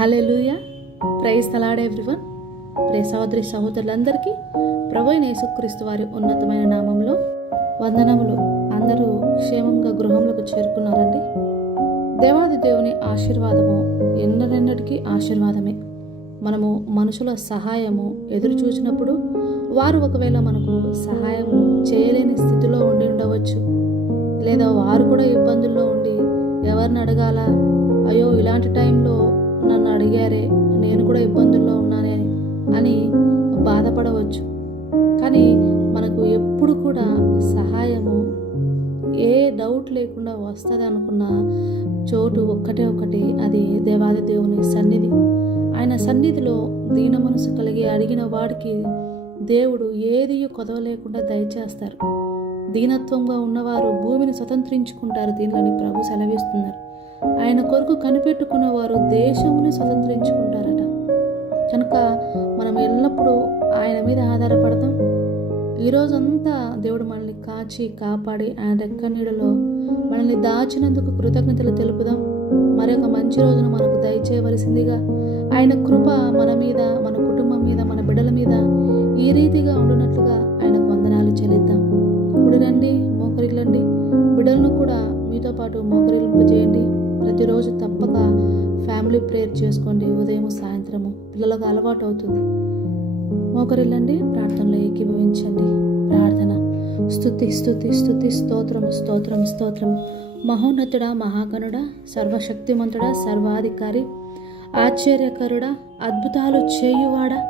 Hallelujah praise the Lord everyone pray సహోదరి సహోదరులందరికీ ప్రభు యేసుక్రీస్తు వారి ఉన్నతమైన నామంలో వందనములు. అందరూ క్షేమంగా గృహంలోకి చేరుకున్నారండి. దేవాది దేవుని ఆశీర్వాదము ఎన్నరెన్నటికీ ఆశీర్వాదమే. మనము మనుషుల సహాయము ఎదురు చూసినప్పుడు వారు ఒకవేళ మనకు సహాయము చేయలేని స్థితిలో ఉండి ఉండవచ్చు. లేదా వారు కూడా ఇబ్బందుల్లో ఉండి ఎవరిని అడగాల? అయ్యో ఇలాంటి టైంలో నన్ను అడిగారే నేను కూడా ఇబ్బందుల్లో ఉన్నానే అని బాధపడవచ్చు. కానీ మనకు ఎప్పుడు కూడా సహాయము ఏ డౌట్ లేకుండా వస్తుంది అనుకున్న చోటు ఒక్కటే ఒకటి అది దేవాది దేవుని సన్నిధి. ఆయన సన్నిధిలో దీన మనసు కలిగి అడిగిన వాడికి దేవుడు ఏది కొదవ లేకుండా దయచేస్తారు. దీనత్వంగా ఉన్నవారు భూమిని స్వతంత్రించుకుంటారు దీనిలోని ప్రభు సెలవిస్తున్నారు. ఆయన కొరకు కనిపెట్టుకున్నవారు దేశమును స్వతంత్రించుకుంటారట. కనుక మనం ఎల్లప్పుడూ ఆయన మీద ఆధారపడతాం. ఈరోజంతా దేవుడు మనల్ని కాచి కాపాడి ఆయన రెక్క నీడలో మనల్ని దాచినందుకు కృతజ్ఞతలు తెలుపుదాం. మరొక మంచి రోజును మనకు దయచేయవలసిందిగా ఆయన కృప మన మీద మన కుటుంబం మీద మన బిడ్డల మీద ఈ రీతిగా ఉండునట్లుగా ఆయనకు వందనాలు చెల్లిద్దాం. ఇప్పుడు రండి మోకరిల్లండి. బిడ్డలను కూడా మీతో పాటు మోక ఫ్యామిలీ ప్రేయర్ చేసుకోండి ఉదయం సాయంత్రము. పిల్లలకు అలవాటు అవుతుంది. మోకరిల్లండి ప్రార్థనలో ఏకీభవించండి. ప్రార్థన. స్థుతి స్థుతి స్థుతి స్తోత్రం స్తోత్రం స్తోత్రం. మహోన్నతుడా మహాగణుడా సర్వశక్తిమంతుడా సర్వాధికారి ఆశ్చర్యకరుడా అద్భుతాలు చేయువాడా.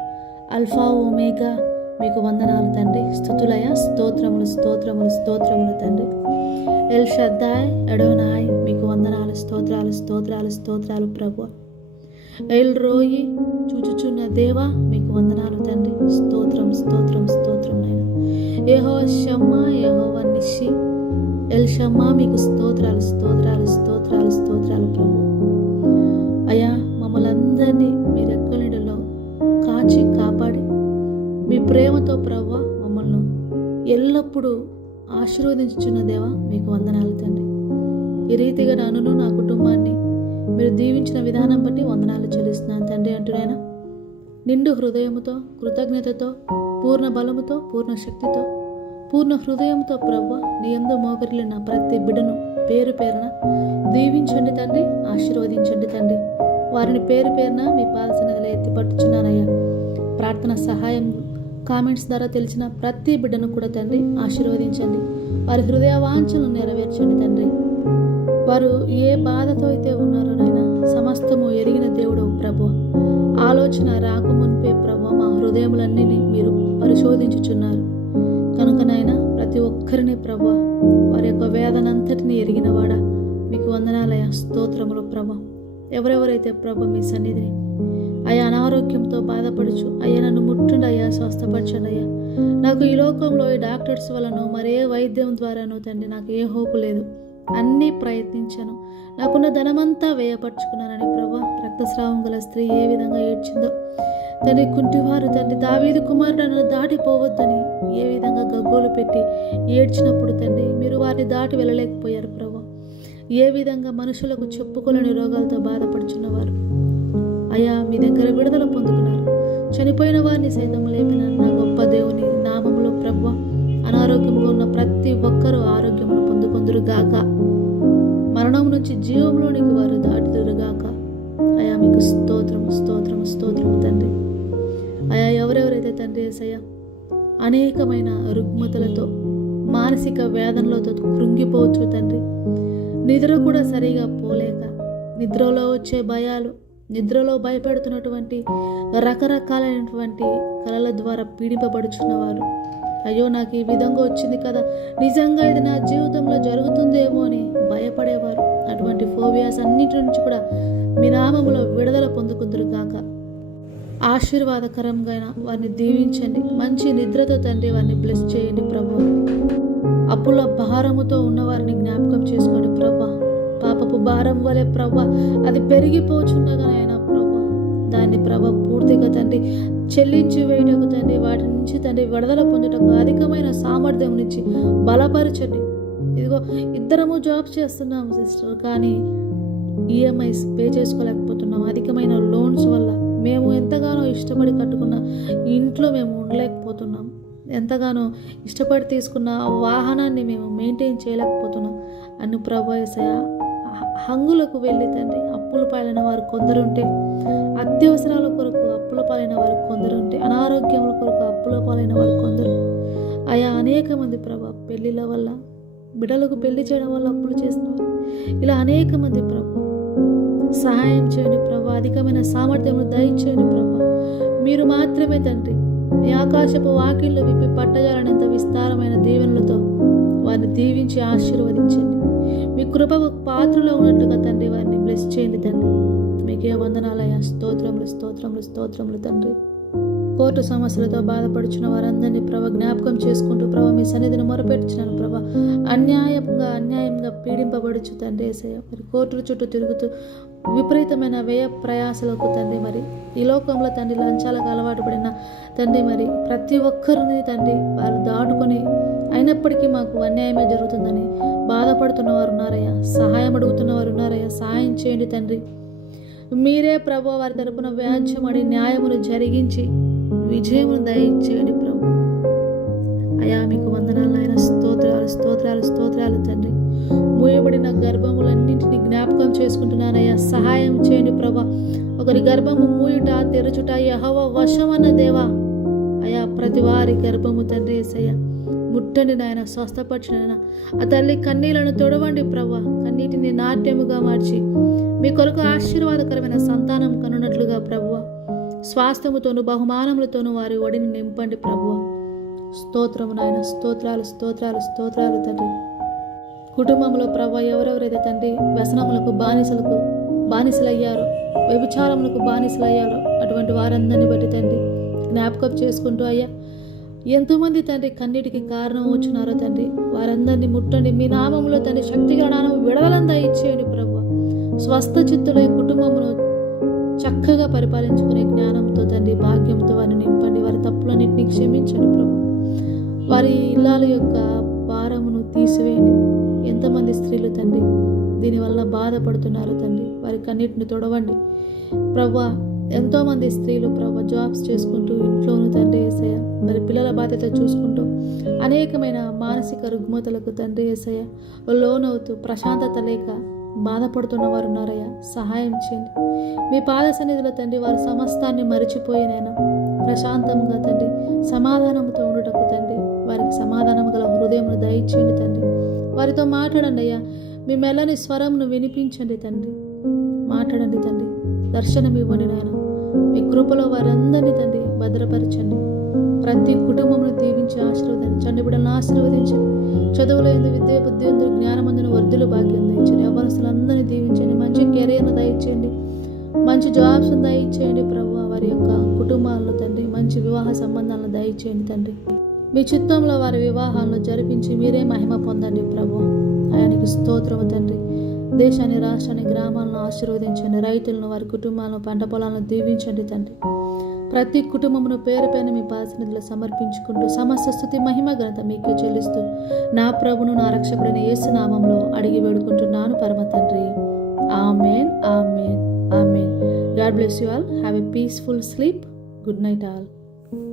అల్ఫా ఓమేగా మీకు వందనాలు తండ్రి. స్థుతులయ స్తోత్రములు స్తోత్రములు స్తోత్రములు తండ్రి. ఎల్ షద్దాయ్ ఎడోనాయ్ మీకు వందనాలు స్తోత్రాలు స్తోత్రాలు స్తోత్రాలు ప్రభు. ఎల్ రోయి చూచుచున్న దేవా మీకు వందనాలు తండ్రి. స్తోత్రం స్తోత్రం స్తోత్రం నాయన. ఏహో షమ్మా ఏహో వన్నిషి ఎల్ షమ్మ మీకు స్తోత్రాలు స్తోత్రాలు స్తోత్రాలు ఆశీర్వదించుచున్న దేవా మీకు వందనాలు తండ్రి. ఈ రీతిగా నన్నును నా కుటుంబాన్ని మీరు దీవించిన విధానం బట్టి వందనాలు చెల్లిస్తున్నాను తండ్రి అంటున్నాయన. నిండు హృదయముతో కృతజ్ఞతతో పూర్ణ బలముతో పూర్ణ శక్తితో పూర్ణ హృదయంతో ప్రవ్వ నీ ఎందు మోకరిలిన ప్రతి బిడను పేరు పేరున దీవించండి తండ్రి ఆశీర్వదించండి తండ్రి. వారిని పేరు పేరున మీ పాద సన్నిధిలో ప్రార్థన సహాయం కామెంట్స్ ద్వారా తెలిసిన ప్రతి బిడ్డను కూడా తండ్రి ఆశీర్వదించండి. వారి హృదయ వాంఛలను నెరవేర్చండి తండ్రి. వారు ఏ బాధతో అయితే ఉన్నారో నాయన సమస్తము ఎరిగిన దేవుడు ప్రభు. ఆలోచన రాకమునిపే ప్రభు మా హృదయములన్నీ మీరు పరిశోధించుచున్నారు. కనుక నాయన ప్రతి ఒక్కరిని ప్రభు వారి యొక్క వేదనంతటిని ఎరిగినవాడా మీకు వందనాలయ స్తోత్రములు ప్రభ. ఎవరెవరైతే ప్రభ మీ సన్నిధిని అయ్యా అనారోగ్యంతో బాధపడుచు. అయ్యా నన్ను ముట్టుండి అయ్యా స్వస్థపరచండి అయ్యా నాకు ఈ లోకంలో ఈ డాక్టర్స్ వలన మరే వైద్యం ద్వారానో తండ్రి నాకు ఏ హోపు లేదు. అన్నీ ప్రయత్నించాను. నాకున్న ధనమంతా వేయపరుచుకున్నానని ప్రభా రక్తస్రావం గల స్త్రీ ఏ విధంగా ఏడ్చిందో. తండ్రి కుంటివారు తండ్రి దావీదు కుమారుడు నన్ను దాటిపోవద్దని ఏ విధంగా గగ్గోలు పెట్టి ఏడ్చినప్పుడు తండ్రి మీరు వారిని దాటి వెళ్ళలేకపోయారు ప్రభా. ఏ విధంగా మనుషులకు చెప్పుకోలేని రోగాలతో బాధపడుచున్నవారు. అయ్యా మీ దగ్గర విడుదల పొందుకున్నారు. చనిపోయిన వారిని సైతం లేపిన నా గొప్ప దేవుని నామంలో ప్రభు అనారోగ్యంగా ఉన్న ప్రతి ఒక్కరూ ఆరోగ్యమును పొందుకొందురు గాక. మరణం నుంచి జీవంలోనికి వారు దాటుదురు గాక. అయా మీకు స్తోత్రము స్తోత్రము స్తోత్రము తండ్రి. అయా ఎవరెవరైతే తండ్రి ఏసయ్యా అనేకమైన రుగ్మతలతో మానసిక వేదనలతో కృంగిపోవచ్చు తండ్రి. నిద్ర కూడా సరిగా పోలేక నిద్రలో వచ్చే భయాలు నిద్రలో భయపెడుతున్నటువంటి రకరకాలైనటువంటి కళల ద్వారా పీడింపబడుచున్నవారు. అయ్యో నాకు ఈ విధంగా వచ్చింది కదా. నిజంగా ఇది నా జీవితంలో జరుగుతుందేమో అని భయపడేవారు. అటువంటి ఫోబియాస్ అన్నిటి నుంచి కూడా మీ నామములో విడుదల పొందుకుందరు కాక ఆశీర్వాదకరంగా వారిని దీవించండి. మంచి నిద్రతో తండ్రి వారిని బ్లెస్ చేయండి ప్రభు. అప్పుల భారముతో ఉన్నవారిని జ్ఞాపకం చేసుకోండి ప్రభా. వలె ప్రభ అది పెరిగిపోచుండగా ఆయన ప్రభ దాన్ని ప్రభ పూర్తిగా తండ్రి చెల్లించి వేయటకు తండ్రి వాటి నుంచి తండ్రి విడుదల పొందుటకు అధికమైన సామర్థ్యం నుంచి బలపరచండి. ఇదిగో ఇద్దరము జాబ్ చేస్తున్నాము సిస్టర్ కానీ ఈఎంఐస్ పే చేసుకోలేకపోతున్నాం అధికమైన లోన్స్ వల్ల మేము ఎంతగానో ఇష్టపడి కట్టుకున్న ఇంట్లో మేము ఉండలేకపోతున్నాం ఎంతగానో ఇష్టపడి తీసుకున్న వాహనాన్ని మేము మెయింటైన్ చేయలేకపోతున్నాం అన్ని ప్రభు హంగులకు వెళ్ళి తండ్రి అప్పుల పాలైన వారు కొందరుంటే అత్యవసరాల కొరకు అప్పుల పాలైన వారు కొందరుంటే అనారోగ్యముల కొరకు అప్పుల పాలైన వారు కొందరు. ఆయా అనేక మంది ప్రభా పెళ్ళిళ్ళ వల్ల బిడ్డలకు పెళ్ళి చేయడం వల్ల అప్పులు చేస్తున్నారు. ఇలా అనేక మంది ప్రభు సహాయం చేయండి ప్రభా అధికమైన సామర్థ్యము దయచేయండి ప్రభా మీరు మాత్రమే తండ్రి మీ ఆకాశపు వాకిళ్ళు విప్పి పట్టజాలనంత విస్తారమైన దీవెనలతో వారిని దీవించి ఆశీర్వదించండి. మీ కృపకు పాత్రలో ఉన్నట్లుగా తండ్రి వారిని బ్లెస్ చేయండి తండ్రి. మీకే వందనాలయ స్తోత్రములు స్తోత్రములు స్తోత్రములు తండ్రి. కోర్టు సమస్యలతో బాధపడుచున్న వారందరినీ ప్రభ జ్ఞాపకం చేసుకుంటూ ప్రభ మీ సన్నిధిని మొరపెట్టుచున్నాను ప్రభ. అన్యాయంగా అన్యాయంగా పీడింపబడుచు తండ్రి ఏసయ్య. మరి కోర్టుల చుట్టూ తిరుగుతూ విపరీతమైన వ్యయ ప్రయాసలకు తండ్రి మరి. ఈ లోకంలో తండ్రి లంచాలకు అలవాటు పడిన తండ్రి మరి. ప్రతి ఒక్కరిని తండ్రి వారు దాటుకొని అయినప్పటికీ మాకు అన్యాయమే జరుగుతుందని బాధపడుతున్న వారు ఉన్నారయ్యా. సహాయం అడుగుతున్న వారు ఉన్నారయ్యా. సహాయం చేయండి తండ్రి. మీరే ప్రభు వారి తరపున వ్యాజ్యమడి న్యాయమును జరిగించి విజయమును దయచేయండి ప్రభు. అయా మీకు వందనాలు ఆయన స్తోత్రాలు స్తోత్రాలు స్తోత్రాలు తండ్రి. మూయబడిన గర్భములన్నింటినీ జ్ఞాపకం చేసుకుంటున్నానయ్యా. సహాయం చేయండి ప్రభా. ఒకరి గర్భము మూయుట తెరచుట యహవ వశమన్న దేవా. అయా ప్రతి వారి గర్భము తండ్రి ఏసయ్య. ముట్టండి నాయన స్వస్థపరచిన ఆ తల్లి కన్నీళ్ళను తొడవండి ప్రభా కన్నీటిని నాట్యముగా మార్చి మీ కొరకు ఆశీర్వాదకరమైన సంతానం కనున్నట్లుగా ప్రభువ స్వాస్థ్యముతోను బహుమానములతోనూ వారి ఒడిని నింపండి ప్రభువ స్తోత్రము నాయన స్తోత్రాలు స్తోత్రాలు స్తోత్రాలు తండ్రి. కుటుంబంలో ప్రభా ఎవరెవరైతే తండ్రి వ్యసనములకు బానిసలకు బానిసలయ్యారో వ్యభిచారములకు బానిసలయ్యారో అటువంటి వారందరినీ బట్టి తండ్రి జ్ఞాపకం చేసుకుంటూ అయ్యా ఎంతోమంది తండ్రి కన్నిటికి కారణం వచ్చినారో తండ్రి. వారందరినీ ముట్టండి. మీ నామంలో తండ్రి శక్తిగా నామం విడవలందా ఇచ్చేయండి ప్రభు స్వస్థ చిత్తుల కుటుంబమును చక్కగా పరిపాలించుకునే జ్ఞానంతో తండ్రి భాగ్యంతో వారిని నింపండి. వారి తప్పులన్నింటినీ క్షమించండి ప్రభు వారి ఇల్లాల యొక్క భారమును తీసివేయండి. ఎంతమంది స్త్రీలు తండ్రి దీనివల్ల బాధపడుతున్నారు తండ్రి. వారి కన్నిటిని తొడవండి. ప్రభా ఎంతోమంది స్త్రీలు ప్రభు జాబ్స్ చేసుకుంటూ ఇంట్లోనూ తండ్రి ఏసయ్య మరి పిల్లల బాధ్యత చూసుకుంటూ అనేకమైన మానసిక రుగ్మతలకు తండ్రి ఏసయ్య లోనవుతూ ప్రశాంతత లేక బాధపడుతున్న వారు ఉన్నారయ్యా సహాయం చేయండి. మీ పాద సన్నిధిలో తండ్రి వారి సమస్తాన్ని మరిచిపోయినైనా ప్రశాంతంగా తండ్రి సమాధానంతో ఉండుటకు తండ్రి వారికి సమాధానం గల హృదయంను దయచేయండి తండ్రి. వారితో మాట్లాడండి అయ్యా. మీ మెల్లని స్వరంను వినిపించండి తండ్రి. మాట్లాడండి తండ్రి. దర్శనం ఇవ్వండి నాయన. మీ కృపలో వారందరినీ తండ్రి భద్రపరచండి. ప్రతి కుటుంబమును దీవించి ఆశీర్వదించండి. బిడ్డలను ఆశీర్వదించండి. చదువులో ఎందు విద్య బుద్ధి ఎందు జ్ఞానమందును వర్ధులు భాగ్యం దయచండి యవనస్తులందరినీ దీవించండి. మంచి కెరీర్ను దయచేయండి. మంచి జాబ్స్ దయచేయండి ప్రభు. వారి యొక్క కుటుంబాలను తండ్రి మంచి వివాహ సంబంధాలను దయచేయండి తండ్రి. మీ చిత్తంలో వారి వివాహాలను జరిపించి మీరే మహిమ పొందండి ప్రభు. ఆయనకి స్తోత్రము తండ్రి. దేశాన్ని రాష్ట్రాన్ని గ్రామాలను ఆశీర్వదించండి. రైతులను వారి కుటుంబాలను పంట పొలాలను దీవించండి తండ్రి. ప్రతి కుటుంబమును పేరు పైన మీ పాసనిధిలో సమర్పించుకుంటూ సమస్త స్థుతి మహిమ ఘనత మీకే చెల్లిస్తూ నా ప్రభును నా రక్షకుడైన యేసు నామంలో అడిగి వేడుకుంటున్నాను పరమ తండ్రి. Amen amen amen. God bless you all. Have a peaceful sleep. Good night all.